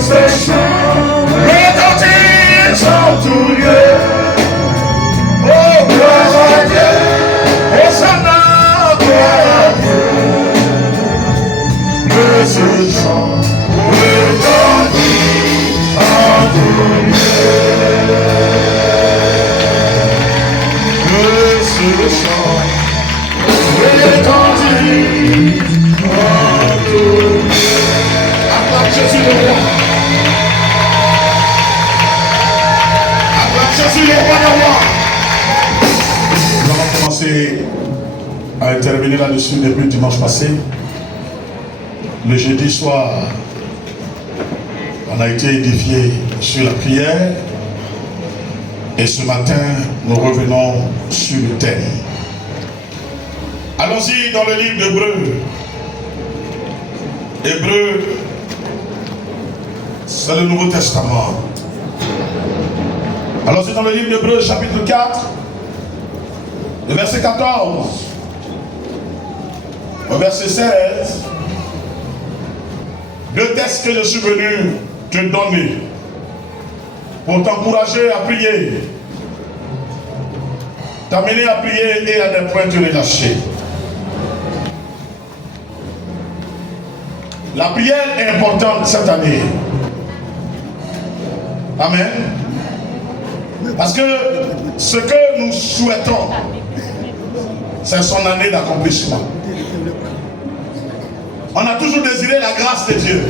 ce chant retentisse en tout lieu. Oh, gloire à Dieu, Hosanna, gloire à Dieu. Que ce chant retentisse en tout lieu. Que ce chant retentisse en tout lieu. Acclame Jésus le roi. Acclame Jésus le roi des rois. Nous avons commencé à intervenir là-dessus depuis le dimanche passé. Le jeudi soir, on a été édifié sur la prière. Et ce matin, nous revenons sur le thème. Allons-y dans le livre d'Hébreux. Hébreux, c'est le Nouveau Testament. Allons-y dans le livre d'Hébreux, chapitre 4, le verset 14, au verset 16. Deux textes que je suis venu te donner pour t'encourager à prier, t'amener à prier et à ne point te relâcher. La prière est importante cette année. Amen. Parce que ce que nous souhaitons, c'est son année d'accomplissement. On a toujours désiré la grâce de Dieu.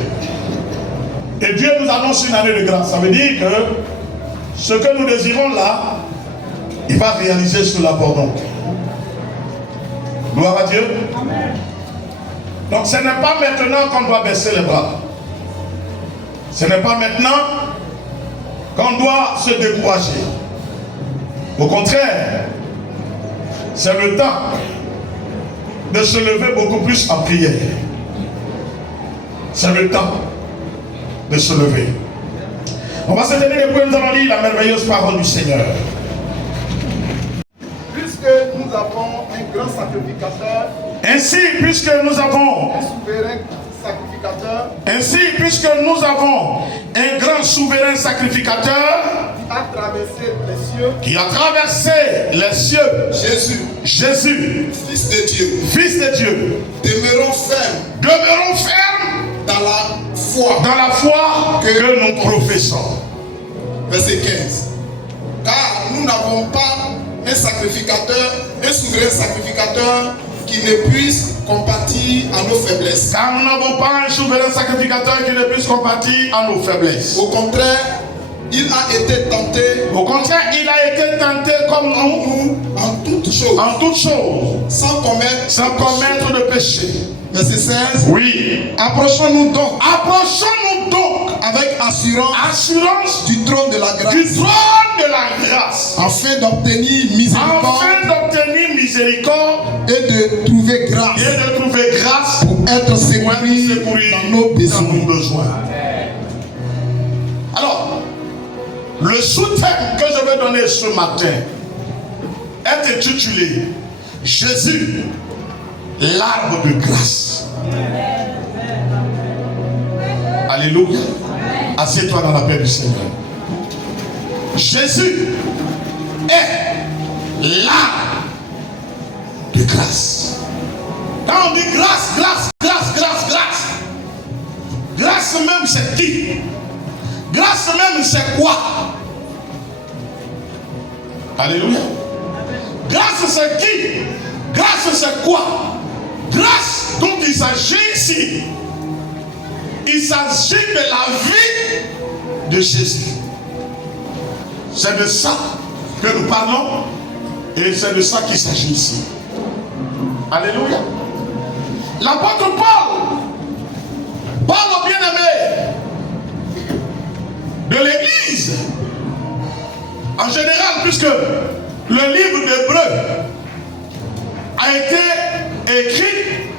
Et Dieu nous annonce une année de grâce. Ça veut dire que ce que nous désirons là, il va réaliser sous la pardon. Gloire à Dieu. Amen. Donc ce n'est pas maintenant qu'on doit baisser les bras. Ce n'est pas maintenant qu'on doit se décourager. Au contraire, c'est le temps de se lever beaucoup plus en prière. C'est le temps de se lever. On va se tenir les poings, nous allons lire la merveilleuse parole du Seigneur. Puisque nous avons un grand sacrificateur, ainsi, puisque nous avons un souverain sacrificateur, ainsi, puisque nous avons un grand souverain sacrificateur qui a traversé les cieux, Jésus, Fils de Dieu, demeurons fermes dans la foi que nous professons. Verset 15. Car nous n'avons pas un sacrificateur, un souverain sacrificateur qui ne puisse compatir à nos faiblesses. Car nous n'avons pas un souverain sacrificateur qui ne puisse compatir à nos faiblesses. Au contraire, il a été tenté. Au contraire, il a été tenté comme nous en toutes choses. Sans commettre de péché. Verset 16. Oui. Approchons-nous donc avec assurance du trône de la grâce. Afin d'obtenir miséricorde. Et de trouver grâce. Pour être secouru dans nos besoins. Alors, le sous-thème que je vais donner ce matin est intitulé Jésus, l'arbre de grâce. Alléluia. Assieds-toi dans la paix du Seigneur. Jésus est l'arbre de grâce. Quand on dit grâce, grâce même c'est qui? Grâce même c'est quoi? Alléluia. Grâce c'est qui? Grâce c'est quoi? Grâce dont il s'agit ici. Il s'agit de la vie de Jésus. C'est de ça que nous parlons et c'est de ça qu'il s'agit ici. Alléluia. L'apôtre Paul au bien-aimé de l'Église en général, puisque le livre d'Hébreux a été écrit,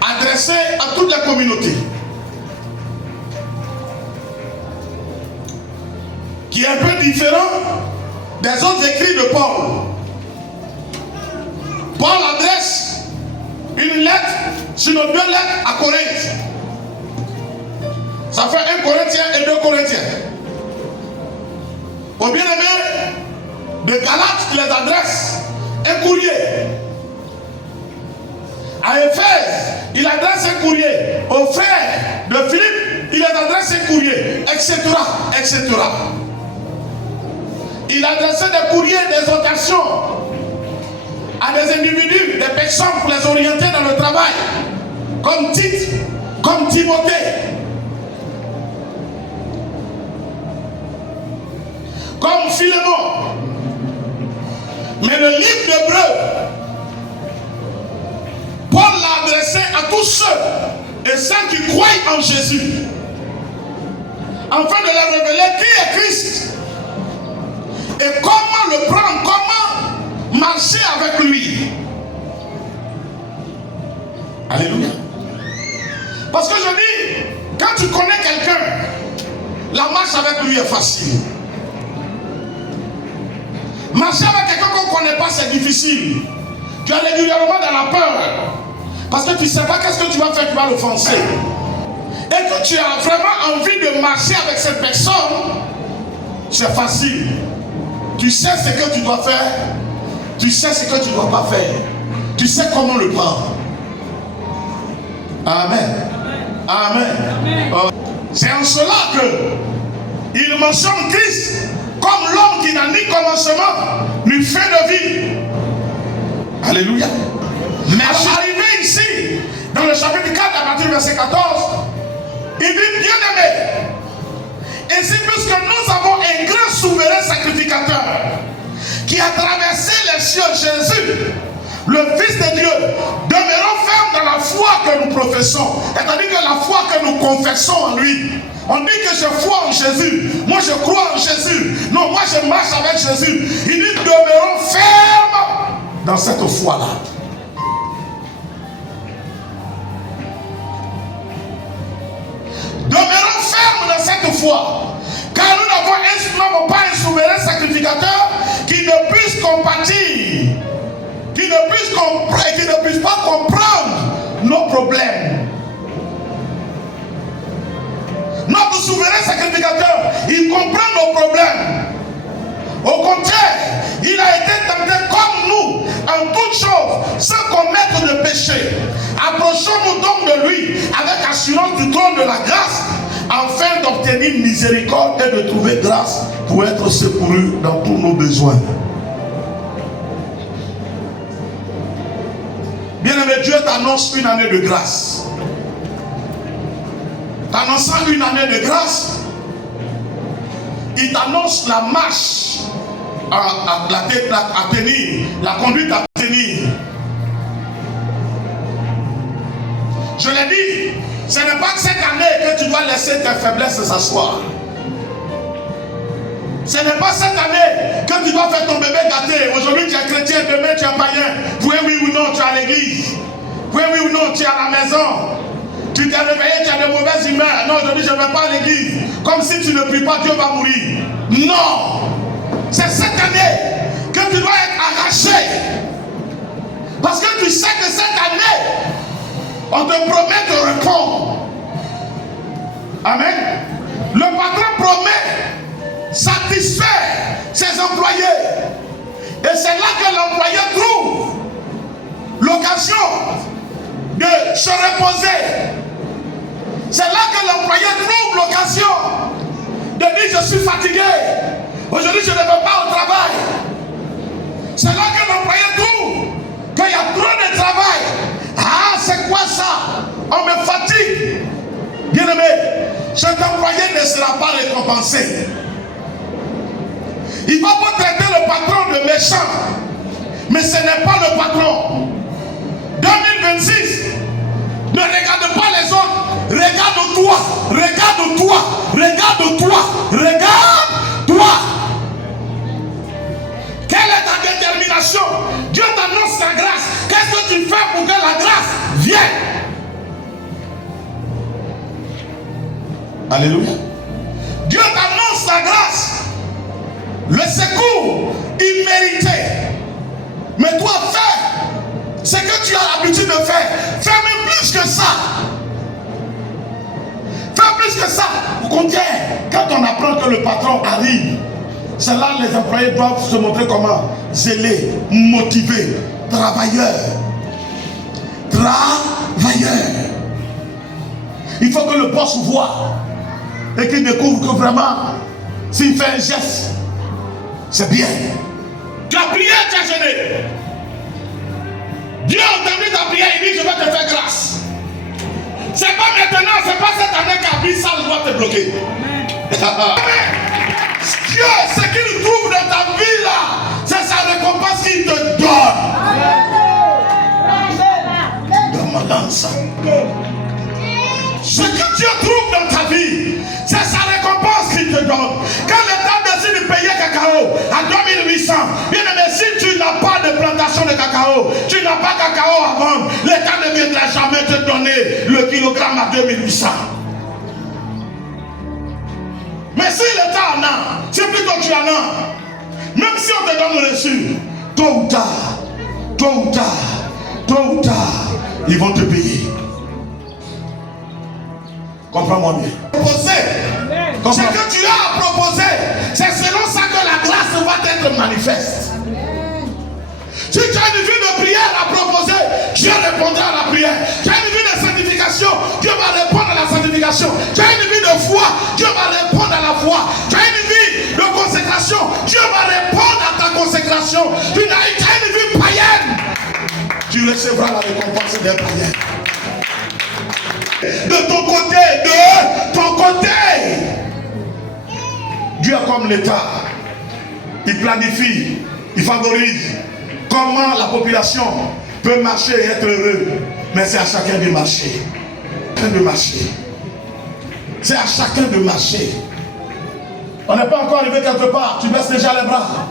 adressé à toute la communauté, qui est un peu différent des autres écrits de Paul. Paul adresse une lettre, sinon deux lettres à Corinthe. Ça fait 1 Corinthiens et 2 Corinthiens. Au bien-aimé de Galates, il les adresse un courrier. À Éphèse, il adresse un courrier. Aux frères de Philippe, il les adresse un courrier, etc., etc. Il adressait des courriers d'exhortation à des individus, des personnes pour les orienter dans le travail, comme Tite, comme Timothée, comme Philémon. Mais le livre d'Hébreux, Paul l'a adressé à tous ceux et celles qui croient en Jésus, afin de leur révéler qui est Christ et comment le prendre, comment marcher avec lui. Alléluia. Parce que je dis, quand tu connais quelqu'un, la marche avec lui est facile. Marcher avec quelqu'un qu'on ne connaît pas, c'est difficile. Tu es régulièrement dans la peur. Parce que tu ne sais pas qu'est-ce que tu vas faire, tu vas l'offenser. Et que tu as vraiment envie de marcher avec cette personne, c'est facile. Tu sais ce que tu dois faire. Tu sais ce que tu ne dois pas faire. Tu sais comment le prendre. Amen. Amen. Amen. C'est en cela que il mentionne Christ comme l'homme qui n'a ni commencement ni fin de vie. Alléluia. Mais arrivé ici, dans le chapitre 4, à partir du verset 14, il dit, bien-aimé, ainsi puisque nous avons un grand souverain sacrificateur qui a traversé les cieux, Jésus, le Fils de Dieu, demeurons fermes dans la foi que nous professons. C'est-à-dire que la foi que nous confessons en lui. On dit que je crois en Jésus. Moi je crois en Jésus. Non, moi je marche avec Jésus. Il dit demeurons fermes dans cette foi-là. Demeurons fermes dans cette foi. Car nous n'avons pas un souverain sacrificateur qui ne puisse compatir, qui ne puisse pas comprendre nos problèmes. Notre souverain sacrificateur, il comprend nos problèmes. Au contraire, il a été tenté comme nous en toutes choses, sans commettre de péché. Approchons-nous donc de lui avec assurance du trône de la grâce, afin d'obtenir miséricorde et de trouver grâce pour être secouru dans tous nos besoins. Bien-aimé, Dieu t'annonce une année de grâce. T'annonçant une année de grâce, il t'annonce la marche à tenir, la conduite à tenir. Je l'ai dit, ce n'est pas que cette année que tu dois laisser tes faiblesses s'asseoir. Ce n'est pas cette année que tu dois faire ton bébé gâté. Aujourd'hui tu es chrétien, demain tu es païen. Oui ou non, tu es à l'église. Oui ou non, tu es à la maison. Tu t'es réveillé, tu as de mauvaises humeurs. Non, aujourd'hui je ne vais pas à l'église. Comme si tu ne pries pas, Dieu va mourir. Non. C'est cette année que tu dois être arraché. Parce que tu sais que cette année, on te promet de répondre. Amen. Le patron promet satisfaire ses employés. Et c'est là que l'employé trouve l'occasion de se reposer. C'est là que l'employé trouve l'occasion de dire je suis fatigué. Aujourd'hui je ne vais pas au travail. C'est là que l'employé trouve qu'il y a trop de travail. Ah, c'est quoi ça? On me fatigue. Bien-aimé, cet employé ne sera pas récompensé. Il va pas traiter le patron de méchant, mais ce n'est pas le patron. 2026, ne regarde pas les autres, regarde-toi, regarde-toi, regarde-toi, regarde-toi. Quelle est ta détermination? Dieu t'annonce sa grâce. Qu'est-ce que tu fais pour que la grâce vienne? Alléluia. Dieu t'annonce sa grâce. Le secours immérité. Mais toi, fais ce que tu as l'habitude de faire. Fais même plus que ça. Fais pas plus que ça. Au contraire, quand on apprend que le patron arrive, c'est là que les employés doivent se montrer comment? Zélés, motivés, travailleurs. Travailleurs. Il faut que le boss voit et qu'il découvre que vraiment, s'il fait un geste, c'est bien. Tu as prié, tu as jeûné. Dieu a entendu ta prière, il dit je vais te faire grâce. C'est pas maintenant, c'est pas cette année qu'Abissa doit te bloquer. Dieu, ce qu'il trouve dans ta vie là, c'est sa récompense qu'il te donne. Dans ma lance. Ce que Dieu trouve dans ta vie, c'est sa récompense qu'il te donne. Quand l'État décide de payer cacao à 2800, bien aimé, si tu n'as pas de plantation de cacao, tu n'as pas de cacao à vendre, l'État ne viendra jamais te donner le kilogramme à 2800. Mais si l'État en a, c'est plutôt tu en as. Même si on te donne le reçu, tôt ou tard, ils vont te payer. Comprends-moi bien. Ce que tu as à proposer, c'est selon ça que la grâce va être manifeste. Si tu as une vie de prière à proposer, Dieu répondra à la prière. Tu as une vie de sanctification, Dieu va répondre à la sanctification. Tu as une vie de foi, Dieu va répondre à la foi. Tu as une vie de consécration, Dieu va répondre à ta consécration. Tu as une vie païenne, tu recevras la récompense des païens. De ton côté, Dieu est comme l'État. Il planifie, il favorise comment la population peut marcher et être heureux. Mais c'est à chacun de marcher. C'est à chacun de marcher. On n'est pas encore arrivé quelque part, tu baisses déjà les bras.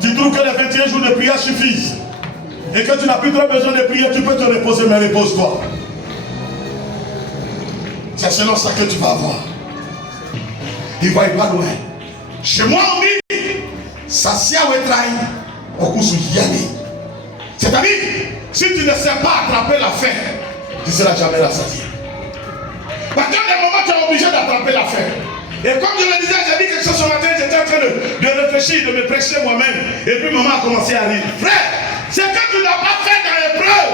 Tu trouves que les 21 jours de prière suffisent. Et que tu n'as plus trop besoin de prier, tu peux te reposer, mais repose-toi. C'est selon ça que tu vas avoir. Il va y pas loin. Chez moi, on dit, ça s'y a wetraï, au coup sous Yanni. C'est-à-dire, si tu ne sais pas attraper la faim, tu ne seras jamais rassasié. Parce qu'à un moment, tu es obligé d'attraper la faim. Et comme je le disais, j'ai dit quelque chose ce matin, j'étais en train de réfléchir, de me prêcher moi-même. Et puis, maman a commencé à rire. Frère, c'est que tu n'as pas fait dans l'épreuve.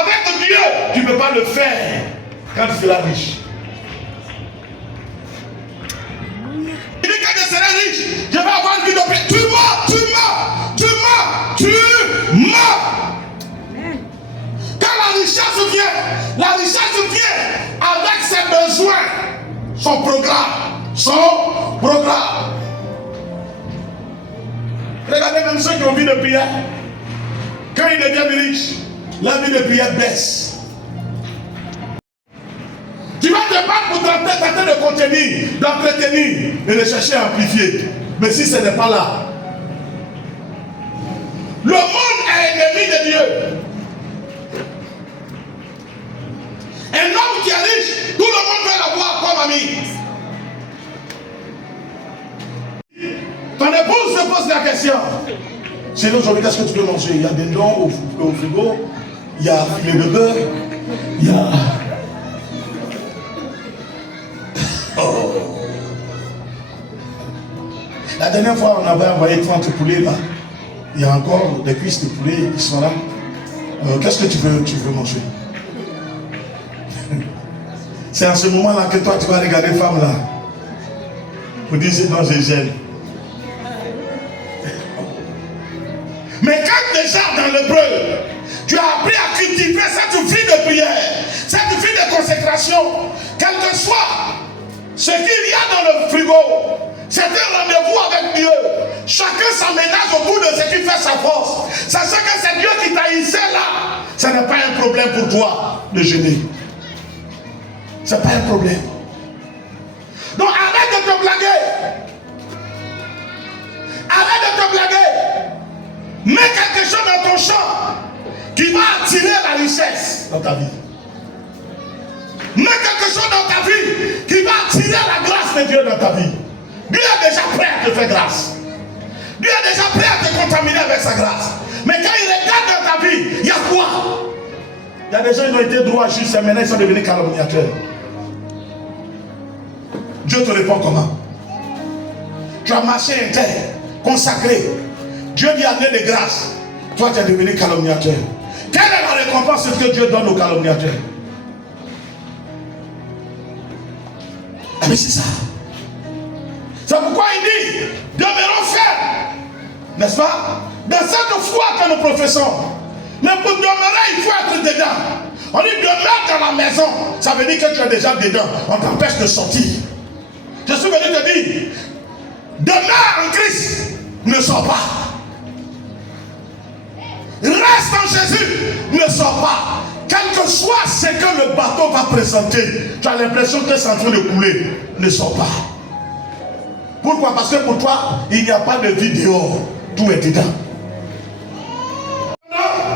Avec Dieu, tu ne peux pas le faire quand tu seras riche. Il dit quand je serai riche, je vais avoir une vie de paix. Tu meurs. Quand la richesse vient avec ses besoins, son programme. Regardez même ceux qui ont envie de prier. Quand ils deviennent riches, la vie de prière baisse. Tu vas te battre pour tenter de contenir, d'entretenir et de chercher à amplifier. Mais si ce n'est pas là, le monde est ennemi de Dieu. Un homme qui est riche, tout le monde veut l'avoir comme ami. Ton épouse se pose la question. Sinon, aujourd'hui, qu'est-ce que tu peux manger? Il y a des dents au frigo, il y a filet de beurre, il y a... Oh. La dernière fois, on avait envoyé 30 poulets là. Il y a encore des cuisses de poulet qui sont là. Qu'est-ce que tu veux manger? C'est en ce moment-là que toi, tu vas regarder femme là. Pour dire, non, je gêne. Mais quand déjà dans l'hébreu, tu as appris à cultiver cette vie de prière, cette vie de consécration, quel que soit ce qu'il y a dans le frigo, c'est un rendez-vous avec Dieu. Chacun s'aménage autour de ce qui fait sa force. Sachant que c'est Dieu qui t'a hissé là. Ce n'est pas un problème pour toi de jeûner. Ce n'est pas un problème. Donc arrête de te blaguer. Arrête de te blaguer. Mets quelque chose dans ton champ qui va attirer la richesse dans ta vie. Mets quelque chose dans ta vie qui va attirer la grâce de Dieu dans ta vie. Dieu est déjà prêt à te faire grâce. Dieu est déjà prêt à te contaminer avec sa grâce. Mais quand il regarde dans ta vie, il y a quoi? Il y a des gens qui ont été droits justes et maintenant ils sont devenus calomniateurs. Dieu te répond comment? Tu as marché intègre, consacré. Dieu dit année de grâce. Toi, tu es devenu calomniateur. Quelle est la récompense que Dieu donne aux calomniateurs? Ah mais c'est ça. C'est pourquoi il dit, demeurons fermes. N'est-ce pas? Dans cette foi que nous professons. Mais pour demeurer, il faut être dedans. On dit demeure dans la maison. Ça veut dire que tu es déjà dedans. On t'empêche de sortir. Je suis venu te dire, demeure en Christ, ne sors pas. Reste en Jésus, ne sors pas. Quel que soit ce que le bateau va présenter, tu as l'impression que c'est en train de couler. Ne sors pas. Pourquoi? Parce que pour toi, il n'y a pas de vie dehors. Tout est dedans.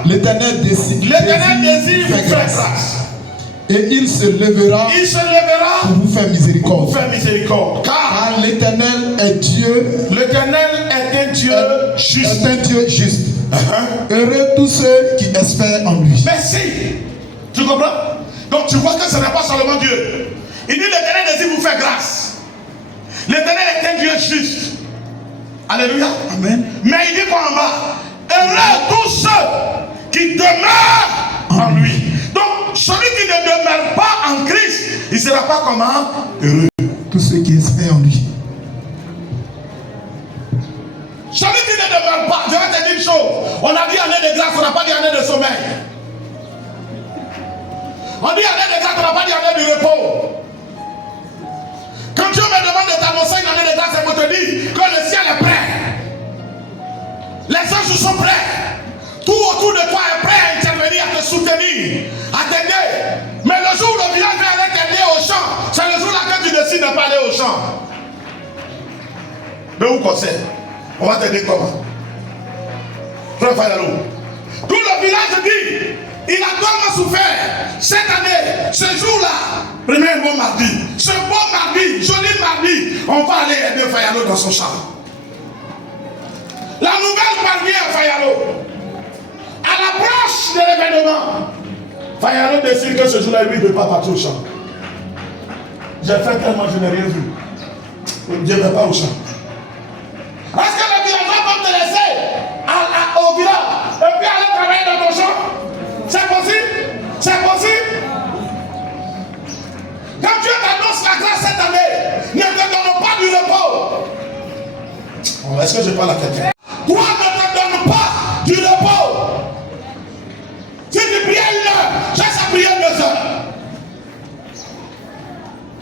L'Éternel désire vous faire grâce. Et il se lèvera pour vous faire miséricorde. Car l'Éternel est Dieu. L'Éternel est un Dieu juste. Est un Dieu juste. Heureux tous ceux qui espèrent en lui. Merci. Tu comprends? Donc tu vois que ce n'est pas seulement Dieu. Il dit l'Éternel désire vous faire grâce. L'Éternel est un Dieu juste. Alléluia. Amen. Mais il dit quoi en bas? Heureux tous ceux qui demeurent en lui. Donc celui qui ne demeure pas en Christ, il ne sera pas comment? Heureux. Tous ceux qui espèrent en lui. Celui qui ne demeure pas, je vais te dire une chose. On a dit année de grâce, on n'a pas dit année de sommeil. On dit année de grâce, on n'a pas dit année de repos. Quand Dieu me demande de t'annoncer une année de grâce, c'est pour te dire que le ciel est prêt. Les anges sont prêts. Tout autour de toi est prêt à intervenir, à te soutenir, à t'aider. Mais le jour où le village va aller t'aider au champ, c'est le jour-là que tu décides de ne pas aller au champ. Mais où qu'on sait? On va t'aider comment? Frère Fayalo. Tout le village dit, il a tellement souffert. Cette année, ce jour-là, premier bon mardi, ce bon mardi, joli mardi, on va aller aider Fayalo dans son champ. La nouvelle parvient à Fayalo. À l'approche de l'événement, Fayalo décide que ce jour-là, lui, ne veut pas partir au champ. J'ai fait tellement, je n'ai rien vu. Je ne vais pas au champ. Est-ce que le villageois va te laisser au village et puis aller travailler dans ton champ? C'est possible? C'est possible? Quand Dieu t'annonce la grâce cette année, ne te donne pas du repos. Est-ce que je parle à quelqu'un? Toi, ne te donne pas du repos. Si tu priais 1 heure, cherche à prier 2 heures.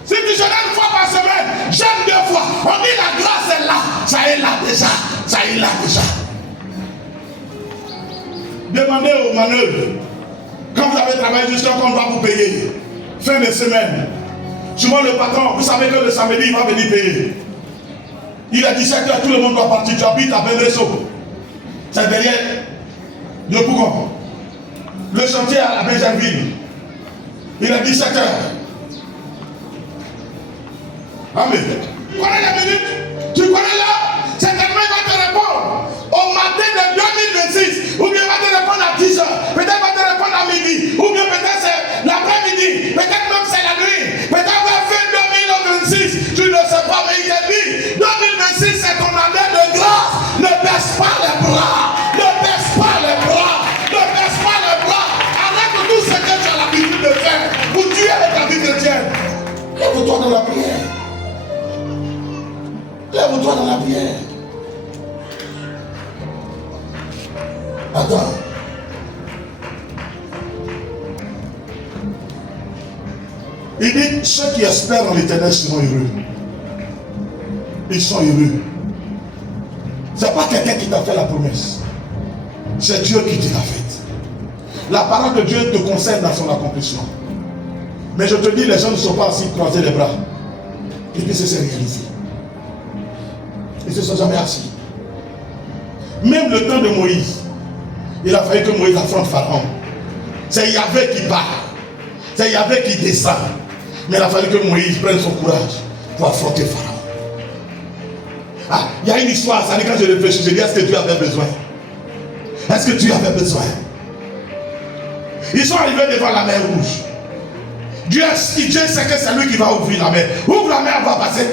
Si tu jeûnes 1 fois par semaine, jeûne 2 fois. On dit la grâce est là. Ça est là déjà. Ça est là déjà. Demandez aux manœuvres. Quand vous avez travaillé jusqu'à quand on va vous payer. Fin de semaine. Souvent le patron, vous savez que le samedi, il va venir payer. Il est 17h, tout le monde doit partir. Tu habites à Benresso. C'est derrière le Bougon. Le chantier à Benjaminville. Il est 17h. Amen. Tu connais la minute? Tu connais là? Certainement il va te répondre au matin de 2026. Ou bien il va te répondre à 10h. Peut-être il va te répondre à midi. Ou bien peut-être c'est l'après-midi. Peut-être même c'est la nuit. Peut-être vers fin 2026. Tu ne sais pas, mais il te dit 2026 c'est ton année de grâce. Ne baisse pas les bras. Ne baisse pas les bras. Ne baisse pas les bras. Arrête tout ce que tu as l'habitude de faire pour tuer ta vie chrétienne. Lève-toi dans la prière. Lève-toi dans la prière. Attends. Il dit, ceux qui espèrent en l'Éternel seront heureux. Ils sont heureux. Ce n'est pas quelqu'un qui t'a fait la promesse. C'est Dieu qui te l'a faite. La parole de Dieu te concerne dans son accomplissement. Mais je te dis, les gens ne sont pas assis croiser les bras. Et puis c'est réalisé. Ils ne se sont jamais assis. Même le temps de Moïse, il a fallu que Moïse affronte Pharaon. C'est Yahvé qui part. C'est Yahvé qui descend. Mais il a fallu que Moïse prenne son courage pour affronter Pharaon. Ah, il y a une histoire, ça dit quand je réfléchis, je dis, est-ce que Dieu avait besoin? Est-ce que tu avais besoin? Ils sont arrivés devant la mer Rouge. Dieu sait que c'est lui qui va ouvrir la mer. Ouvre la mer, elle va passer.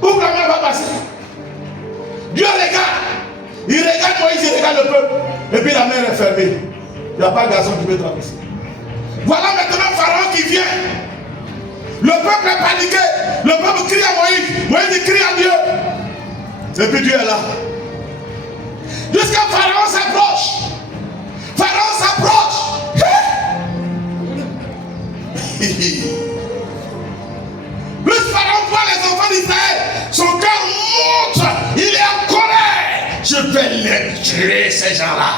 Ouvre la mer, elle va passer. Dieu regarde. Il regarde Moïse, il regarde le peuple. Et puis la mer est fermée. Il n'y a pas de garçon qui peut traverser. Voilà maintenant Pharaon qui vient. Le peuple est paniqué. Le peuple crie à Moïse. Moïse crie à Dieu. Et puis Dieu est là. Jusqu'à Pharaon s'approche. Pharaon s'approche. Plus Pharaon voit les enfants d'Israël, son cœur monte. Il est en colère. Je vais les tuer, ces gens-là.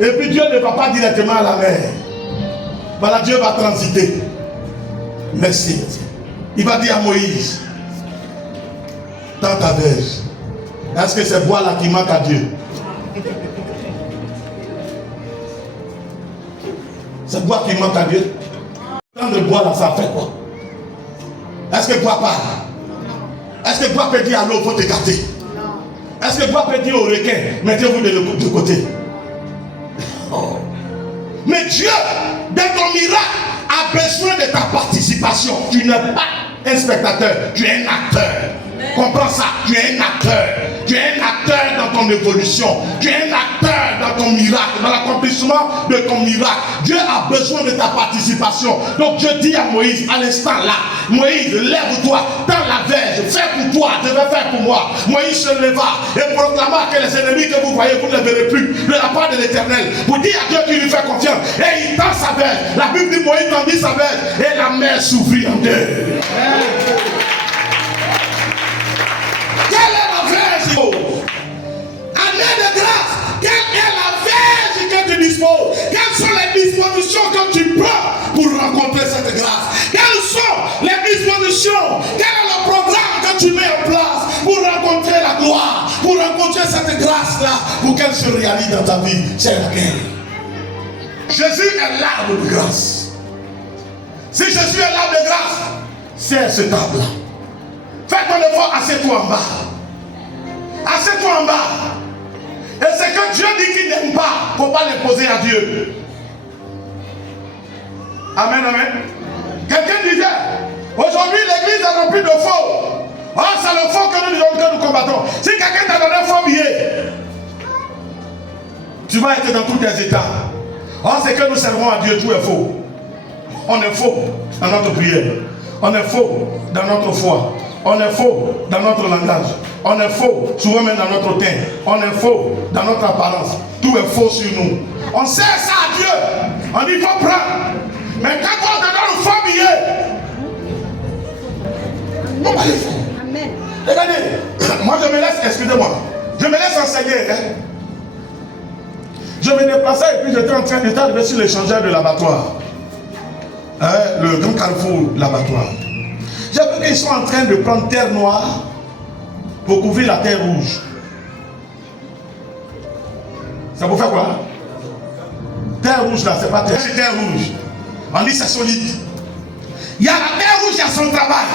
Et puis Dieu ne va pas directement à la mer. Voilà, Dieu va transiter. Merci. Il va dire à Moïse, dans ta verge, est-ce que c'est bois-là qui manque à Dieu? C'est bois qui manque à Dieu? Dans le bois là, ça fait quoi? Est-ce que bois part? Est-ce que bois peut dire à l'eau, il faut t'écarter? Est-ce que bois peut dire au requin, mettez-vous de côté? Oh. Mais Dieu, dans ton miracle, a besoin de ta participation. Tu n'es pas un spectateur, tu es un acteur. Comprends ça, tu es un acteur. Tu es un acteur dans ton évolution. Tu es un acteur dans ton miracle, dans l'accomplissement de ton miracle. Dieu a besoin de ta participation. Donc Dieu dit à Moïse, à l'instant là, Moïse, lève-toi, tends la verge, fais pour toi, je vais faire pour moi. Moïse se leva et proclama que les ennemis que vous voyez, vous ne les verrez plus de la part de l'Éternel. Vous dites à Dieu qu'il lui fait confiance. Et il tend sa verge. La Bible dit Moïse tendit sa verge et la mer s'ouvrit en deux. Quelle est la verge? Année de grâce. Quelle est la verge que tu disposes? Quelles sont les dispositions que tu prends pour rencontrer cette grâce? Quelles sont les dispositions? Quel est le programme que tu mets en place pour rencontrer la gloire, pour rencontrer cette grâce-là, pour qu'elle se réalise dans ta vie? C'est laquelle? Jésus est l'arbre de grâce. Si Jésus est l'arbre de grâce, c'est ce table-là. Fais ton effort, assieds-toi en bas. Assieds-toi en bas. Et c'est que Dieu dit qu'il n'aime pas, il ne faut pas l'imposer à Dieu. Amen, amen. Quelqu'un disait, aujourd'hui l'église est remplie de faux. Oh, c'est le faux que nous combattons. Si quelqu'un t'a donné un faux billet, tu vas être dans tous tes états. Oh, c'est que nous servons à Dieu, tout est faux. On est faux dans notre prière. On est faux dans notre foi. On est faux dans notre langage. On est faux souvent même dans notre teint. On est faux dans notre apparence. Tout est faux sur nous. On sert ça à Dieu. On dit il faut prendre. Mais quand on te donne un faux billet, on va les faire. Amen. Regardez, moi je me laisse, excusez-moi, je me laisse enseigner. Hein? Je me déplaçais et puis j'étais en train d'être sur l'échangeur de l'abattoir. Hein? Le grand carrefour l'abattoir. J'ai vu qu'ils sont en train de prendre terre noire pour couvrir la terre rouge. Ça vous fait quoi? Terre rouge là, c'est pas terre. C'est terre rouge. On dit c'est solide. Il y a la terre rouge, il y a son travail.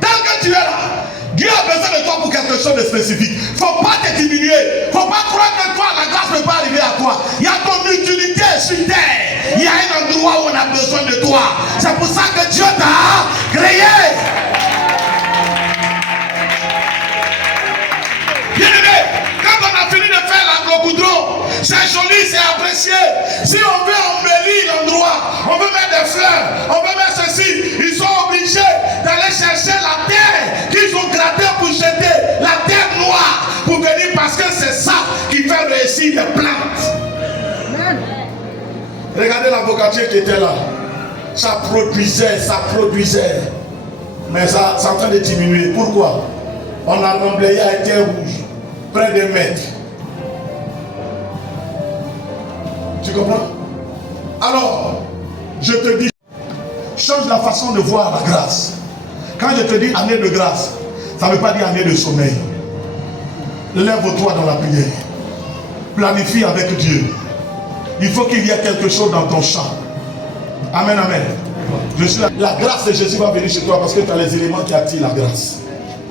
Tant que tu es là, Dieu a besoin de toi pour quelque chose de spécifique. Il ne faut pas te diminuer. Il ne faut pas croire que toi, la grâce ne peut pas arriver à toi. Il y a ton utilité sur terre. Il y a un endroit où on a besoin de toi. C'est pour ça que Dieu t'a créé. Bien-aimé, quand on a fini de faire la goudron, c'est joli, c'est apprécié. Si on veut embellir l'endroit, on veut mettre des fleurs, on veut mettre ceci, ils sont obligés d'aller chercher la terre qu'ils ont grattée pour jeter, la terre noire, pour venir parce que c'est ça qui fait réussir les plantes. Amen. Regardez l'avocatier qui était là. Ça produisait. Mais ça c'est en train de diminuer. Pourquoi? On a emblayé à terre rouge, près des mètres. Tu comprends? Alors, je te dis, change la façon de voir la grâce. Quand je te dis année de grâce, ça ne veut pas dire année de sommeil. Lève-toi dans la prière. Planifie avec Dieu. Il faut qu'il y ait quelque chose dans ton champ. Amen, amen. Je suis là. La grâce de Jésus va venir chez toi parce que tu as les éléments qui attirent la grâce.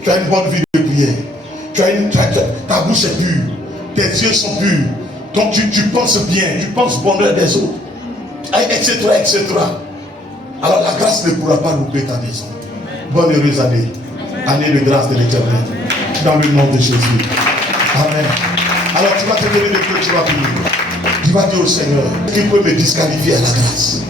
Tu as une bonne vie de prière. Ta bouche est pure. Tes yeux sont purs. Donc tu penses bien, tu penses bonheur des autres, etc., etc. Alors la grâce ne pourra pas louper ta maison. Bonne heureuse année. Année de grâce de l'Éternel. Dans le nom de Jésus. Amen. Alors tu vas te donner de Dieu, tu vas prier. Tu vas dire au Seigneur, qui peut me disqualifier à la grâce?